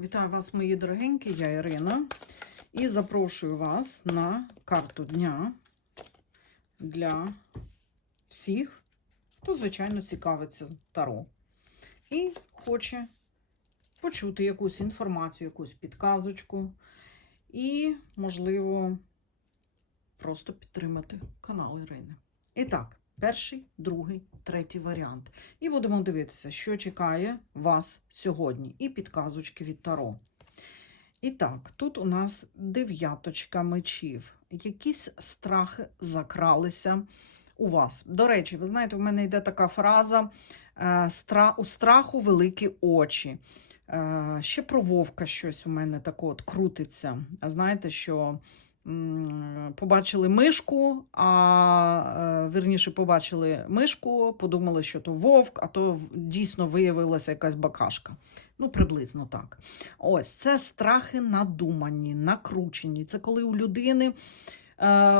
Вітаю вас, мої дорогенькі, я Ірина. І запрошую вас на карту дня для всіх, хто, звичайно, цікавиться Таро. І хоче почути якусь інформацію, якусь підказочку. І, можливо, просто підтримати канал Ірини. І так, перший, другий, третій варіант. І будемо дивитися, що чекає вас сьогодні. І підказочки від Таро. І так, тут у нас дев'яточка мечів. Якісь страхи закралися у вас. До речі, ви знаєте, в мене йде така фраза: е, «Стра- у страху великі очі. Е, Ще про вовка щось у мене так от крутиться. А знаєте, що побачили мишку, а е, вірніше побачили мишку, подумали, що то вовк, а то дійсно виявилася якась бакашка. Ну, приблизно так. Ось це страхи надумані, накручені. Це коли у людини е,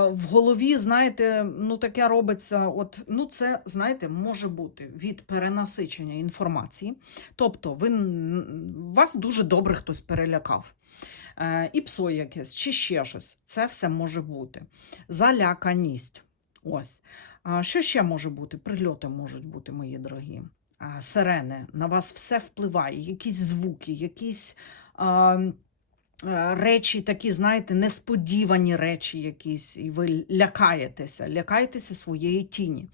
в голові, знаєте, ну таке робиться. От, ну, це, знаєте, може бути від перенасичення інформації. Тобто, ви, вас дуже добре хтось перелякав. Е, і псо якесь, чи ще щось. Це все може бути. Заляканість. Ось. Що ще може бути? Прильоти можуть бути, мої дорогі. Сирени. На вас все впливає, якісь звуки, якісь. Е, Речі такі, знаєте, несподівані речі якісь, і ви лякаєтеся, лякаєтеся своєї тіні.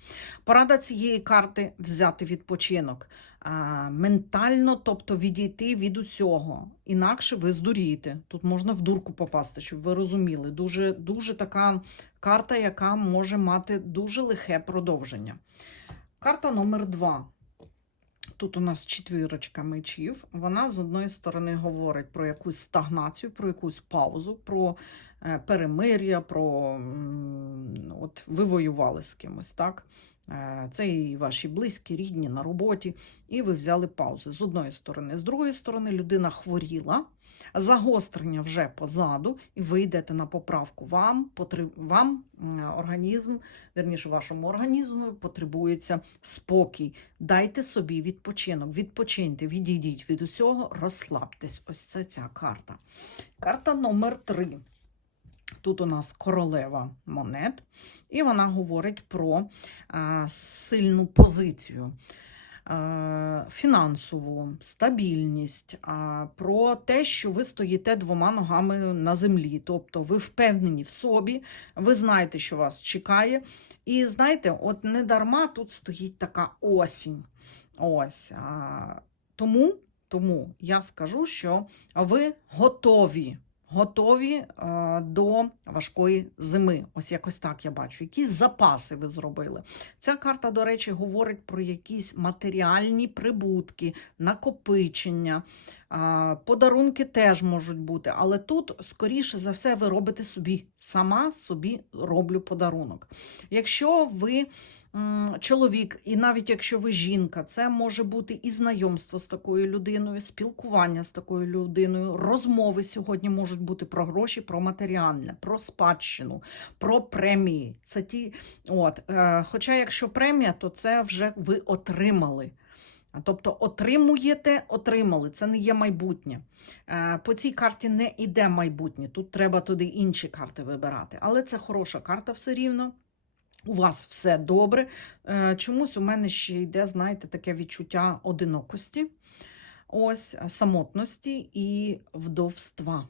Порада цієї карти взяти відпочинок. Ментально, тобто відійти від усього. Інакше ви здурієте. Тут можна в дурку попасти, щоб ви розуміли. Дуже, дуже така карта, яка може мати дуже лихе продовження. Карта номер два. Тут у нас четвірочка мечів. Вона з одної сторони говорить про якусь стагнацію, про якусь паузу, про перемир'я, про от ви воювали з кимось, так? Е, Це і ваші близькі, рідні на роботі, і ви взяли паузи з одної сторони. З другої сторони, людина хворіла, загострення вже позаду, і ви йдете на поправку. Вам, вам організм, верніше, вашому організму потребується спокій. Дайте собі відпочинок, відпочиньте, відійдіть від усього, розслабтесь. Ось це ця карта. Карта номер три. Тут у нас королева монет, і вона говорить про а, сильну позицію, а, фінансову стабільність, а, про те, що ви стоїте двома ногами на землі. Тобто ви впевнені в собі, ви знаєте, що вас чекає. І знаєте, от не дарма тут стоїть така осінь. Ось. А, тому, тому я скажу, що ви готові. Готові е, до важкої зими. Ось якось так я бачу. Якісь запаси ви зробили. Ця карта, до речі, говорить про якісь матеріальні прибутки, накопичення. Подарунки теж можуть бути, але тут, скоріше за все, ви робите собі. Сама собі роблю подарунок. Якщо ви чоловік, і навіть якщо ви жінка, це може бути і знайомство з такою людиною, спілкування з такою людиною, розмови сьогодні можуть бути про гроші, про матеріальне, про спадщину, про премії. Це ті, от, е, хоча якщо премія, то це вже ви отримали. Тобто отримуєте, отримали. Це не є майбутнє. Е, По цій карті не йде майбутнє. Тут треба туди інші карти вибирати. Але це хороша карта все рівно. У вас все добре. Е, Чомусь у мене ще йде, знаєте, таке відчуття одинокості, ось самотності і вдовства.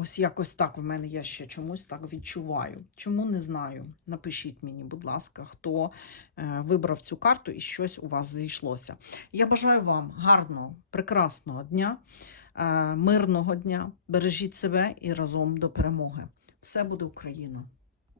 Ось якось так в мене я ще чомусь так відчуваю. Чому не знаю? Напишіть мені, будь ласка, хто е, вибрав цю карту і щось у вас зійшлося. Я бажаю вам гарного, прекрасного дня, е, мирного дня. Бережіть себе і разом до перемоги. Все буде Україна!